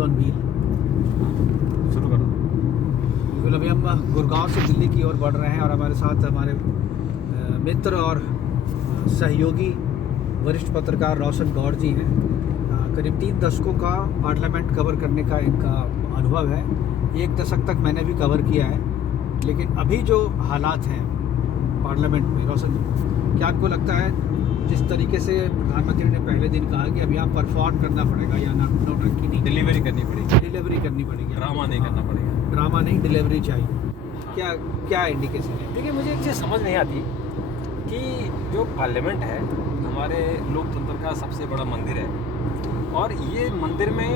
On wheel. शुरू करो। बिल्कुल, अभी हम गुड़गांव से दिल्ली की ओर बढ़ रहे हैं और हमारे साथ हमारे मित्र और सहयोगी वरिष्ठ पत्रकार रोशन गौर जी हैं। करीब 3 दशकों का पार्लियामेंट कवर करने का इनका अनुभव है। 1 दशक तक मैंने भी कवर किया है, लेकिन अभी जो हालात हैं पार्लियामेंट में, रोशन, क्या आपको लगता है जिस तरीके से प्रधानमंत्री ने पहले दिन कहा कि अब यहाँ परफॉर्म करना पड़ेगा या नौटंकी नहीं, डिलीवरी करनी पड़ेगी, ड्रामा नहीं करना पड़ेगा, ड्रामा नहीं, डिलीवरी चाहिए, क्या क्या इंडिकेशन है? देखिए मुझे एक चीज़ समझ नहीं आती कि जो पार्लियामेंट है हमारे लोकतंत्र का सबसे बड़ा मंदिर है, और ये मंदिर में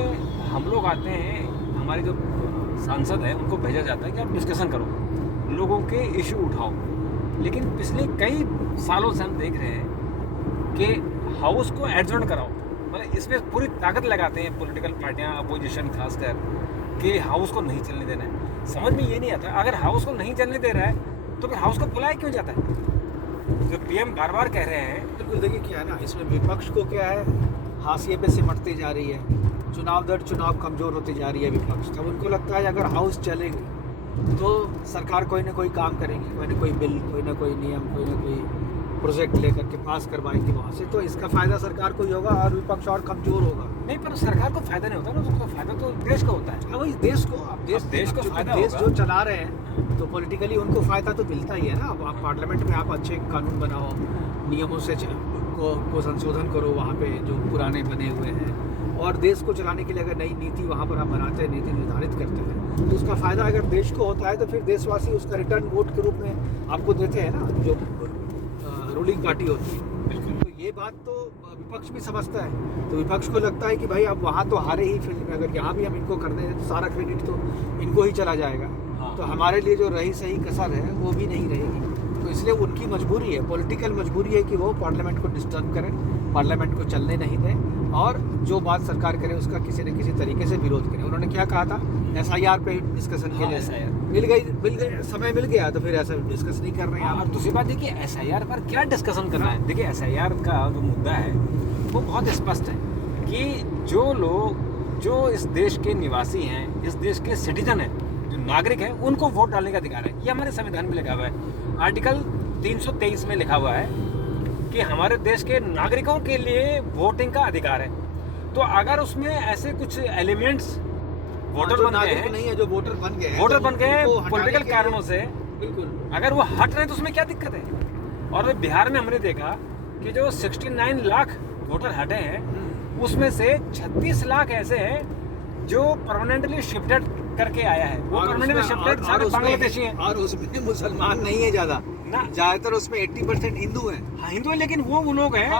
हम लोग आते हैं, हमारे जो सांसद हैं उनको भेजा जाता है कि आप डिस्कशन करो, लोगों के इशू उठाओ। लेकिन पिछले कई सालों से हम देख रहे हैं कि हाउस को एडजॉर्न कराओ, मतलब इसमें पूरी ताकत लगाते हैं पॉलिटिकल पार्टियां, अपोजिशन खासकर, कि हाउस को नहीं चलने देना है। समझ में ये नहीं आता, अगर हाउस को नहीं चलने दे रहा है तो फिर हाउस को बुलाया क्यों जाता है? जो पीएम बार बार कह रहे हैं, बिल्कुल, देखिए क्या है ना, इसमें विपक्ष को क्या है, हाशिए पे सिमटती जा रही है, चुनाव दर चुनाव कमज़ोर होती जा रही है विपक्ष। तब उनको लगता है अगर हाउस चलेगी तो सरकार कोई ना कोई काम करेगी, कोई ना कोई बिल, कोई ना कोई नियम, कोई ना कोई प्रोजेक्ट लेकर के पास करवाएंगे वहाँ से, तो इसका फ़ायदा सरकार को ही होगा और विपक्ष और कमज़ोर होगा। नहीं, पर सरकार को फायदा नहीं होता ना, उसको फायदा तो देश को होता है। हाँ, वही देश को, अब देश को फायदा, देश जो चला रहे हैं तो पॉलिटिकली उनको फ़ायदा तो मिलता ही है ना। अब आप पार्लियामेंट में आप अच्छे कानून बनाओ, नियमों से को संशोधन करो वहाँ पे जो पुराने बने हुए हैं, और देश को चलाने के लिए अगर नई नीति वहाँ पर आप बनाते हैं, नीति निर्धारित करते हैं, तो उसका फ़ायदा अगर देश को होता है तो फिर देशवासी उसका रिटर्न वोट के रूप में आपको देते हैं ना, जो रूलिंग पार्टी होती है। बिल्कुल, तो ये बात तो विपक्ष भी समझता है। तो विपक्ष को लगता है कि भाई अब वहाँ तो हारे ही फील्ड में, अगर यहाँ भी हम इनको कर दें तो सारा क्रेडिट तो इनको ही चला जाएगा। हाँ। तो हमारे लिए जो रही सही कसर है वो भी नहीं रहेगी। तो इसलिए उनकी मजबूरी है, पॉलिटिकल मजबूरी है कि वो पार्लियामेंट को डिस्टर्ब करें, पार्लियामेंट को चलने नहीं दें, और जो बात सरकार करे उसका किसी न किसी तरीके से विरोध करें। उन्होंने क्या कहा था, SIR पे डिस्कशन के लिए SIR मिल गई, समय मिल गया तो फिर ऐसा डिस्कस नहीं कर रहे हैं। और दूसरी बात देखिए, SIR पर क्या डिस्कशन करना है? देखिए SIR का जो मुद्दा है वो बहुत स्पष्ट है कि जो लोग, जो इस देश के निवासी हैं, इस देश के सिटीजन हैं, जो नागरिक हैं, उनको वोट डालने का अधिकार है। ये हमारे संविधान में लिखा हुआ है, आर्टिकल 323 में लिखा हुआ है कि हमारे देश के नागरिकों के लिए वोटिंग का अधिकार है। तो अगर उसमें ऐसे कुछ एलिमेंट्स वोटर बन गए हैं, नहीं है, जो वोटर बन गए हैं, वोटर बन गए हैं पॉलिटिकल कारणों से, बिल्कुल, अगर वो हट रहे हैं तो उसमें क्या दिक्कत है? और बिहार में हमने देखा कि जो 69 लाख वोटर हटे हैं, उसमें से 36 लाख ऐसे हैं जो परमानेंटली शिफ्टेड करके आया है। वो परमानेंटली शिफ्टेड सारे बांग्लादेशी हैं, और उसमें मुसलमान नहीं है ज़्यादा ना, ज़्यादातर उसमें 80% हिंदू हैं। हाँ, हिंदू है, लेकिन वो लोग हैं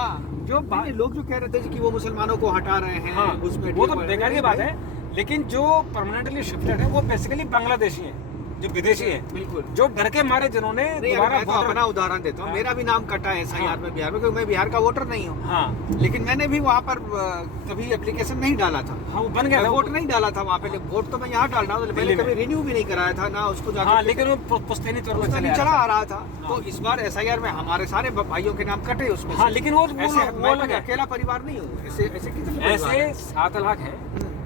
जो लोग जो कह रहे थे कि वो मुसलमानों को हटा रहे हैं, हाँ, उसमें वो तो बेकार की बात है। लेकिन जो परमानेंटली शिफ्टेड है वो बेसिकली बांग्लादेशी हैं, जो विदेशी हैं, बिल्कुल, जो डर के मारे जिन्होंने दोबारा अपना उदाहरण देता हूँ। मेरा भी नाम कटा है SIR में बिहार में, क्योंकि मैं बिहार का वोटर नहीं हूँ। हाँ, लेकिन मैंने भी वहाँ पर कभी एप्लीकेशन नहीं डाला था। हाँ, वो बन गया था, वोट नहीं डाला था वहाँ पे। वोट तो मैं यहाँ डाल रहा हूँ, मैंने कभी रिन्यू भी नहीं कराया था ना उसको जाकर। हाँ, लेकिन वो पुश्तैनी तौर पर चला आ रहा था। तो इस बार SIR में हमारे सारे भाइयों के नाम कटे उसमें। हाँ, लेकिन वो मैं अकेला परिवार नहीं हूँ, ऐसे कितने ऐसे 7 लाख हैं,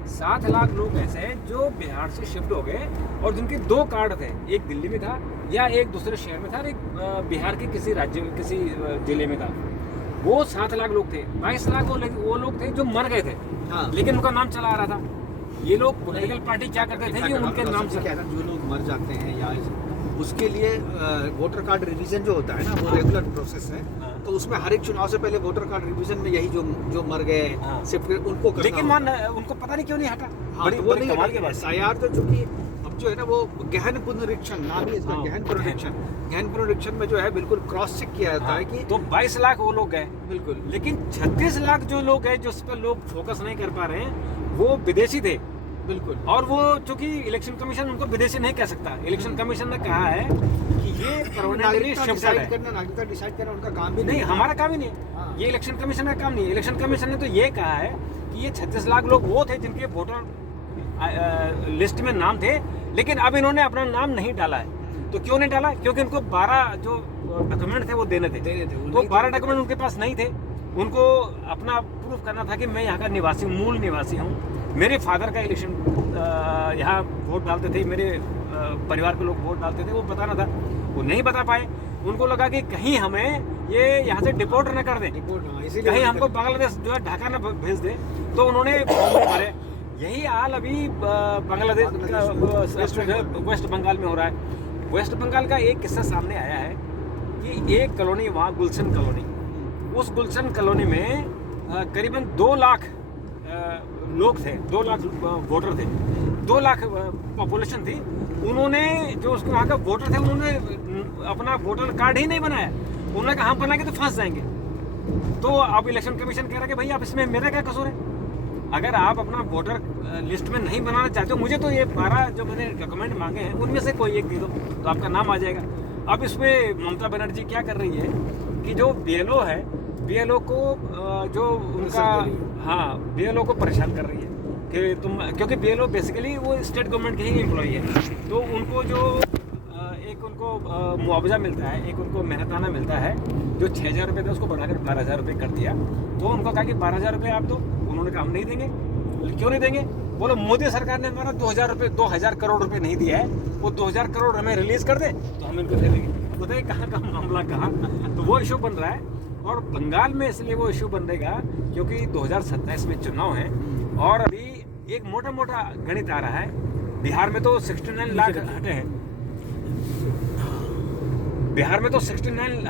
7 लाख लोग ऐसे हैं जो बिहार से शिफ्ट हो गए और जिनके 2 कार्ड थे, एक दिल्ली में था या एक दूसरे शहर में था, और एक बिहार के किसी राज्य में, किसी जिले में था। वो 7 लाख लोग थे। 22 लाख वो लोग थे जो मर गए थे। हाँ। लेकिन उनका नाम चला आ रहा था। ये लोग पॉलिटिकल पार्टी क्या करते थे कि उनके नाम से, क्या जो लोग मर जाते हैं या उसके लिए वोटर कार्ड रिवीजन जो होता है ना, वो रेगुलर प्रोसेस है। तो उसमें हर एक चुनाव से पहले वोटर कार्ड रिवीजन में यही जो मर गए शिफ्ट उनको करना, लेकिन उनको पता नहीं क्यों नहीं हटा। हाँ, तो वो नहीं कमाल के बाद SIR तो चूंकि अब जो है ना वो गहन पुनरीक्षण, नाम ही इसका गहन पुनरीक्षण में जो है बिल्कुल क्रॉस चेक किया जाता है कि तो 22 लाख वो लोग गए, बिल्कुल, लेकिन 36 लाख जो लोग हैं जिस पर लोग फोकस नहीं कर पा रहे हैं वो विदेशी थे। बिल्कुल, और वो चूंकि इलेक्शन कमीशन उनको विदेशी नहीं कह सकता। इलेक्शन कमीशन ने कहा है कि ये परमानेंटली शिफ्टेड है। नागरिकता डिसाइड करना उनका काम भी नहीं, हमारा काम ही नहीं है, ये इलेक्शन कमीशन का काम नहीं है। इलेक्शन कमीशन ने तो ये कहा है कि ये 36 लाख लोग वो थे जिनके वोटर लिस्ट में नाम थे, लेकिन अब इन्होंने अपना नाम नहीं डाला है। तो क्यों नहीं डाला? क्योंकि उनको 12 जो डॉक्यूमेंट थे वो देने थे। तो 12 डॉक्यूमेंट उनके पास नहीं थे। उनको अपना प्रूफ करना था कि मैं यहाँ का निवासी, मूल निवासी हूँ, मेरे फादर का इलेक्शन यहाँ वोट डालते थे, मेरे परिवार के लोग वोट डालते थे, वो बताना था, वो नहीं बता पाए। उनको लगा कि कहीं हमें ये यहाँ से डिपोर्ट न कर दें, कहीं हमको बांग्लादेश जो है ढाका न भेज दे, तो उन्होंने बॉम्बे मारे। यही हाल अभी बांग्लादेश वेस्ट बंगाल में हो रहा है। वेस्ट बंगाल का एक किस्सा सामने आया है कि एक कॉलोनी वहाँ गुलशन कॉलोनी, उस गुलशन कॉलोनी में करीबन 2 लाख लोग थे, 2 लाख वोटर थे, 2 लाख पॉपुलेशन थी। उन्होंने जो उसको वहाँ का वोटर थे, उन्होंने अपना वोटर कार्ड ही नहीं बनाया। उन्होंने कहा हम बनाएंगे तो फंस जाएंगे। तो अब इलेक्शन कमीशन कह रहा है कि भाई आप इसमें मेरा क्या कसूर है? अगर आप अपना वोटर लिस्ट में नहीं बनाना चाहते हो, मुझे तो ये 12 जो मैंने डॉक्यूमेंट मांगे हैं उनमें से कोई एक दे दो तो आपका नाम आ जाएगा। अब इसमें ममता बनर्जी क्या कर रही है कि जो BLO है, BLO को जो उनका BLO को परेशान कर रही है कि तुम, क्योंकि BLO बेसिकली वो स्टेट गवर्नमेंट के ही एम्प्लॉई है, तो उनको जो एक उनको मुआवजा मिलता है, एक उनको मेहनताना मिलता है, जो 6,000 रुपये था उसको बढ़ाकर 12,000 रुपये कर दिया। तो उनको कहा कि 12,000 रुपये आप दो। उन्होंने कहा हम नहीं देंगे। क्यों नहीं देंगे? बोलो मोदी सरकार ने हमारा 2,000 करोड़ रुपये नहीं दिया है, वो 2,000 करोड़ हमें रिलीज कर दे तो हम इनको दे देंगे। बताइए कहाँ का मामला कहाँ। तो वो इशू बन रहा है, और बंगाल में इसलिए वो इशू बनेगा क्योंकि 2027 में चुनाव है, और अभी एक मोटा मोटा गणित आ रहा है। बिहार में तो 69 लाख हटे हैं, बिहार में तो 69